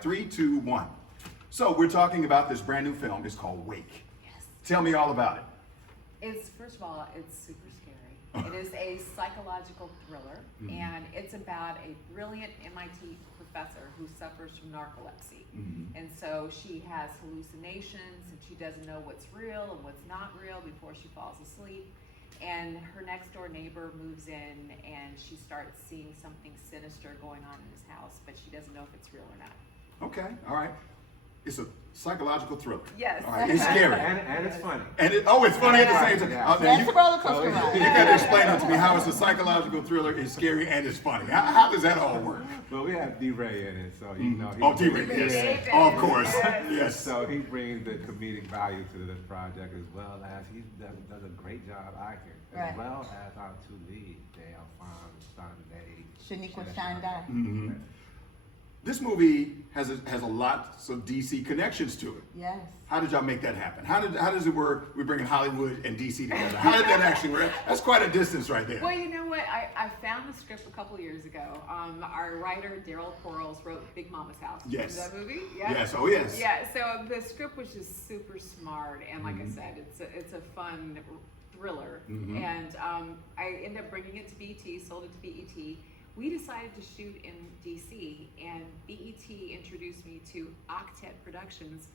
Three, two, one. So we're talking about this brand new film. It's called Wake. Yes. Tell me all about it. First of all, it's super scary. It is a psychological thriller, and it's about a brilliant MIT professor who suffers from narcolepsy. And so she has hallucinations, and she doesn't know what's real and what's not real before she falls asleep. And her next door neighbor moves in, and she starts seeing something sinister going on in his house, but she doesn't know if it's real or not. Okay, all right. It's a psychological thriller. Yes. All right, it's scary. And it's funny. And it's funny at the same time. Yeah. Now, That's a roller coaster you ride. got to explain it to me how it's a psychological thriller, it's scary, and it's funny. How does that all work? Well, we have D-Ray in it, so you know. Oh, D-Ray, yes. David. Of course. Yes. Yes. So he brings the comedic value to this project, as well as he does a great job acting, Right. as well as our two leads, Dale Sunday. Shaniqua Shandai. This movie has a lot of DC connections to it. Yes. How did y'all make that happen? How does it work? We're bringing Hollywood and DC together. How did that actually work? That's quite a distance right there. Well, you know what? I found the script a couple years ago. Our writer, Daryl Quarles, wrote Big Mama's House. Yes. Remember that movie? Yeah. Yes, oh yes. Yeah, so the script was just super smart, and like I said, it's a fun thriller. And I ended up bringing it to BET, sold it to BET. We decided to shoot in DC, and BET introduced me to Octet Productions,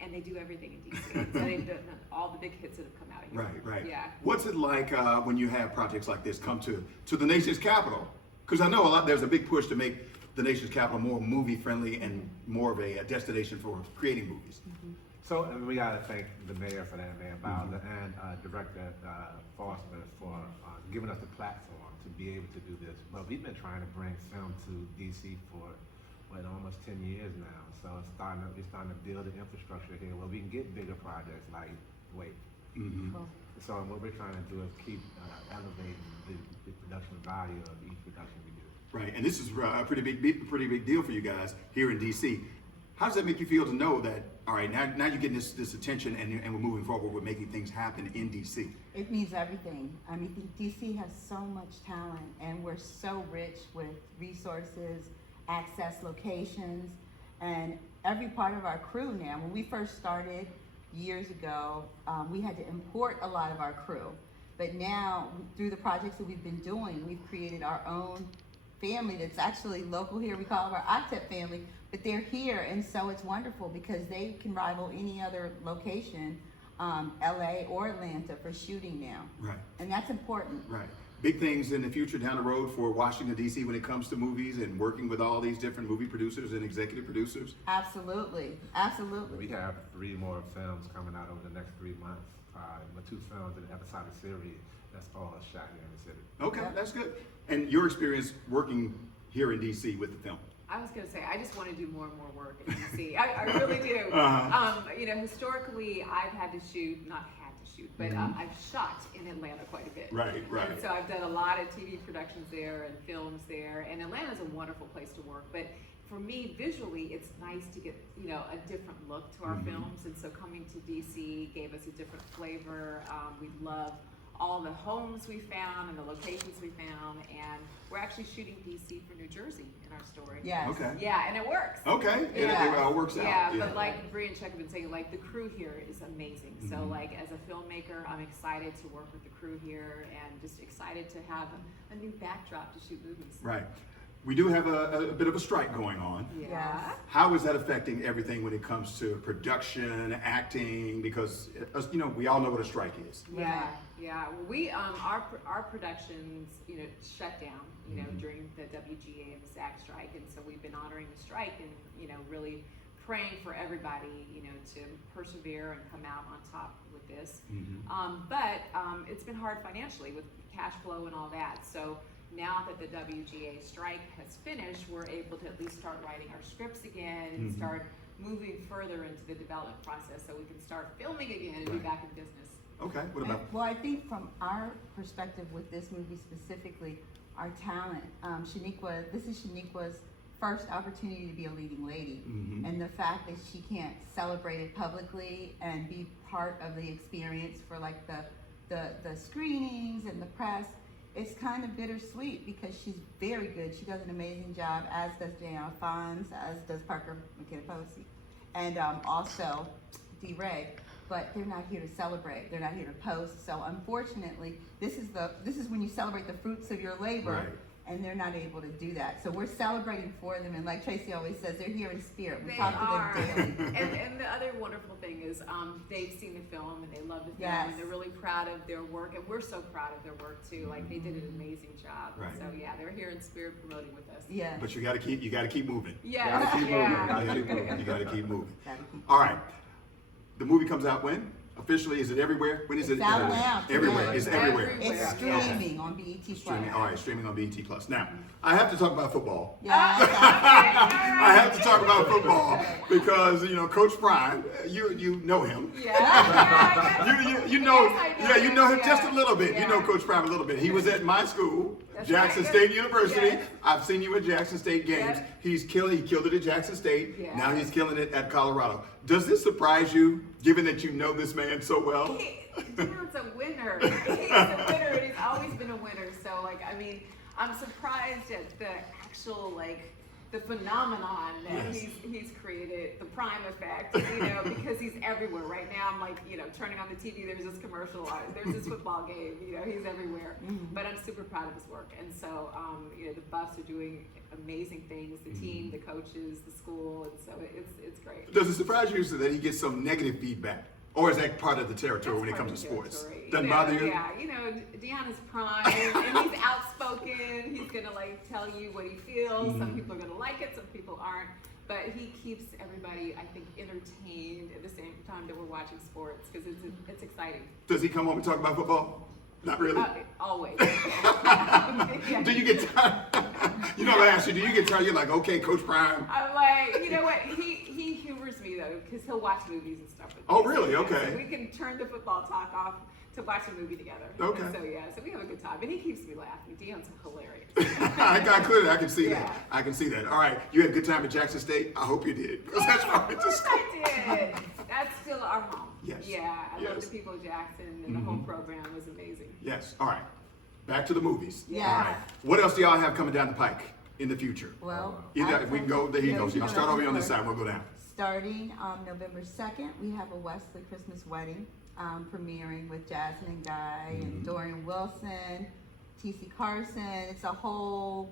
and they do everything in DC. So they've done all the big hits that have come out of here. Right. Yeah. What's it like when you have projects like this come to the nation's capital? Because I know there's a big push to make the nation's capital more movie friendly and more of a destination for creating movies. So we gotta thank the mayor for that, Mayor Bowser, and Director Foster for giving us the platform to be able to do this. But we've been trying to bring film to DC for almost 10 years now. So we're starting to build the infrastructure here where we can get bigger projects like Wake. So what we're trying to do is keep elevating the production value of each production we do. Right, and this is a pretty big deal for you guys here in DC. How does that make you feel to know that, all right, now you're getting this attention and we're moving forward with making things happen in DC? It means everything. I mean, DC has so much talent, and we're so rich with resources, access, locations, and every part of our crew now. When we first started years ago, we had to import a lot of our crew. But now, through the projects that we've been doing, we've created our own family that's actually local here. We call it our Octet family, but they're here, and so it's wonderful because they can rival any other location, LA or Atlanta, for shooting now. Right. And that's important. Right. Big things in the future down the road for Washington, D.C. when it comes to movies and working with all these different movie producers and executive producers. Absolutely. Absolutely. We have 3 more films coming out over the next 3 months. 2 films in the episodic series that's all shot here in the city. Okay, that's good. And your experience working here in D.C. with the film? I was going to say, I just want to do more and more work in DC. I really do. You know, historically, I've had to shoot, not had to shoot, but I've shot in Atlanta quite a bit. Right. And so I've done a lot of TV productions there and films there, and Atlanta's a wonderful place to work. But for me, visually, it's nice to get, you know, a different look to our films. And so coming to DC gave us a different flavor. We love all the homes we found and the locations we found, and we're actually shooting DC for New Jersey in our story. Yes. Okay. Yeah, and it works. Okay. Yeah. It all works out. Yeah, but like Bree and Chuck have been saying, like the crew here is amazing. So like as a filmmaker, I'm excited to work with the crew here and just excited to have a new backdrop to shoot movies. Right. We do have a bit of a strike going on. Yeah. How is that affecting everything when it comes to production, acting? Because you know, we all know what a strike is. Yeah, yeah. We our productions, you know, shut down, you know, during the WGA and the SAG strike, and so we've been honoring the strike and, you know, really praying for everybody, you know, to persevere and come out on top with this. But it's been hard financially with cash flow and all that. So now that the WGA strike has finished, we're able to at least start writing our scripts again and start moving further into the development process so we can start filming again and be back in business. Okay. What about? Well, I think from our perspective with this movie specifically, our talent, this is Shaniqua's first opportunity to be a leading lady. And the fact that she can't celebrate it publicly and be part of the experience for like the screenings and the press, it's kind of bittersweet because she's very good. She does an amazing job, as does Jan Fons, as does Parker McKenna-Posey, and also D. Ray. But they're not here to celebrate. They're not here to post. So unfortunately, this is when you celebrate the fruits of your labor, Right. and they're not able to do that. So we're celebrating for them, and like Tracey always says, they're here in spirit. We They talk are. to them daily. And the other wonderful thing is they've seen the film and they love the film Yes. and they're really proud of their work, and we're so proud of their work too. Like they did an amazing job. Right. So yeah, they're here in spirit promoting with us. Yeah. But you gotta keep moving. Yes, Gotta keep moving. yeah. Gotta keep moving. You gotta keep moving. Gotta keep- All right. The movie comes out when? Officially, is it everywhere? When is It's it? out now, Everywhere. today. It's everywhere. Everywhere. It's streaming on BET Plus. Streaming. All right, streaming on BET Plus. Now, I have to talk about football. Yeah. I have to talk about football because Coach Prime, you know him. Yeah. You know, Yes, I know you know him him, just a yeah. little bit. You Yeah. know Coach Prime a little bit. He was at my school, That's Jackson right. State University. Yes. I've seen you at Jackson State games. Yes. He killed it at Jackson State. Yes. Now he's killing it at Colorado. Does this surprise you, given that you know this man so well? Deion's a winner. He's a winner, and he's always been a winner. So, I'm surprised at the actual, the phenomenon that Yes. he's created, the Prime effect, because he's everywhere. Right now, I'm turning on the TV, there's this commercial, there's this football game, he's everywhere. But I'm super proud of his work. And so, the Buffs are doing amazing things, the team, the coaches, the school, and so it's great. Does it surprise you that he gets some negative feedback? Or is that part of the territory when it That's comes to part of the sports? territory. Doesn't bother you? Yeah, Deion is prime, and he's outspoken. He's gonna tell you what he feels. Some people are gonna like it, some people aren't. But he keeps everybody, I think, entertained at the same time that we're watching sports because it's exciting. Does he come home and talk about football? Not really. Always. Do you get tired? I asked you, do you get tired? You're like, okay, Coach Prime. I'm like, you know what? He humors me though, because he'll watch movies and stuff with me. Oh, really? So, Okay. So we can turn the football talk off to watch a movie together. Okay. So we have a good time, and he keeps me laughing. Deion's hilarious. I can see that. Yeah. I can see that. All right, you had a good time at Jackson State. I hope you did, because that's where I went to Of school. course I did. That's still our home. Yes. Yeah, I love Yes. the people of Jackson, and the whole program was amazing. Yes. All right. Back to the movies. Yeah. All right. What else do y'all have coming down the pike in the future? Well, Either we can go. There you go. So I'll start over on this side. We'll go down. Starting November 2nd, we have a Wesley Christmas wedding premiering with Jasmine Guy and Dorian Wilson, T.C. Carson. It's a whole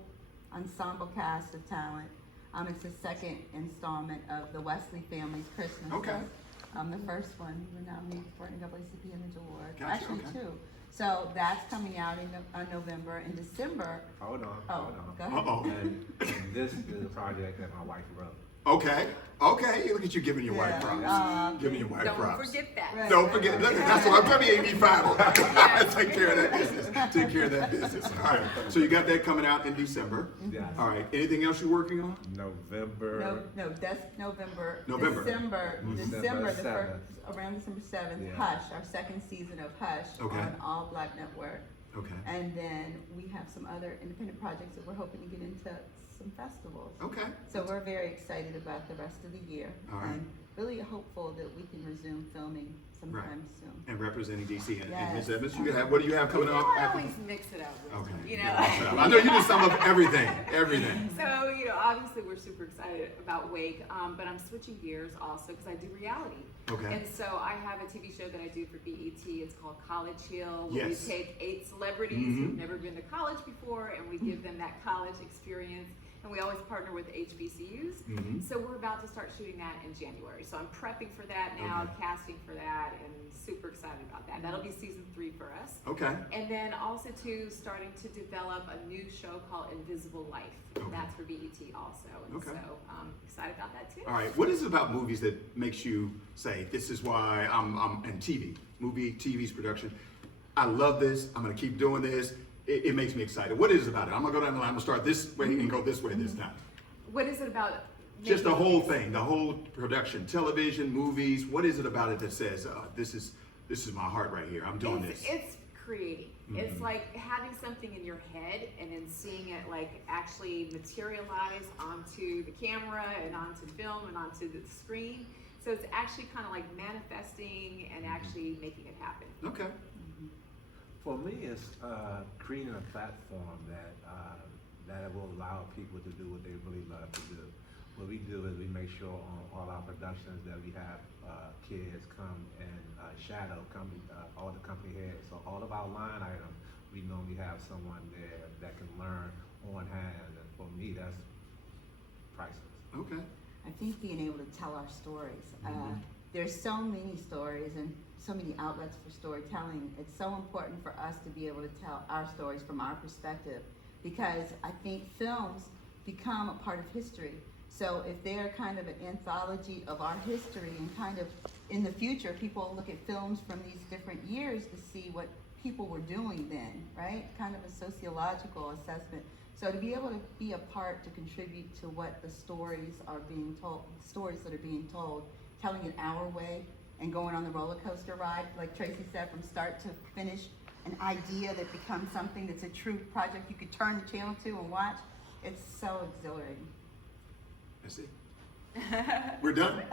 ensemble cast of talent. It's the second installment of the Wesley family's Christmas. Okay. The first one we were nominated for an NAACP Image Award. Gotcha, Actually, okay. two. So that's coming out in November. In December. Hold on. Oh, Hold on. go ahead. Uh-oh. And this is a project that my wife wrote. Okay. Look at you giving your wife props. Giving your wife Don't props. forget that. Right. Don't forget. Look, that's what I'm telling you. AB5. Take care of that business. Take care of that business. All right. So you got that coming out in December. Yes. All right. Anything else you're working on? November. No, that's November. November. December, the 7th. first, around December 7th, Yeah. Hush, our second season of Hush Okay. on All Black Network. Okay. And then we have some other independent projects that we're hoping to get into some festivals. Okay. So we're very excited about the rest of the year. All right. And really hopeful that we can resume filming sometime soon. And representing DC and Yes. Ms. Evans, what do you have coming up? I always mix it up. Okay. You know. I know you do some of everything. Everything. So, obviously we're super excited about Wake, but I'm switching gears also because I do reality. Okay. And so I have a TV show that I do for BET. It's called College Hill, where Yes. we take 8 celebrities who've never been to college before, and we give them that college experience. And we always partner with HBCUs. So we're about to start shooting that in January. So I'm prepping for that now, Okay. casting for that, and super excited about that. That'll be season 3 for us. Okay. And then also too, starting to develop a new show called Invisible Life. Okay. That's for BET also. And Okay. so I'm excited about that too. All right. What is it about movies that makes you say, this is why I'm and TV's production, I love this, I'm gonna keep doing this. It makes me excited. What is it about it? I'm gonna go down the line, I'm gonna start this way and go this way this time. What is it about? Just the making whole these- thing, the whole production, television, movies. What is it about it that says, this is my heart right here. I'm doing this. It's creating. It's like having something in your head and then seeing it actually materialize onto the camera and onto film and onto the screen. So it's actually kind of like manifesting and actually making it happen. Okay. For me, it's creating a platform that will allow people to do what they really love to do. What we do is we make sure on all our productions that we have kids come and shadow all the company heads. So all of our line items, we normally have someone there that can learn on hand. And for me, that's priceless. Okay. I think being able to tell our stories. There's so many stories and so many outlets for storytelling. It's so important for us to be able to tell our stories from our perspective, because I think films become a part of history. So if they're kind of an anthology of our history, and kind of in the future, people look at films from these different years to see what people were doing then, right? Kind of a sociological assessment. So to be able to be a part to contribute to what the stories are being told, stories that are being told, telling it our way, and going on the roller coaster ride, like Tracey said, from start to finish, an idea that becomes something that's a true project you could turn the channel to and watch. It's so exhilarating. That's it. We're done.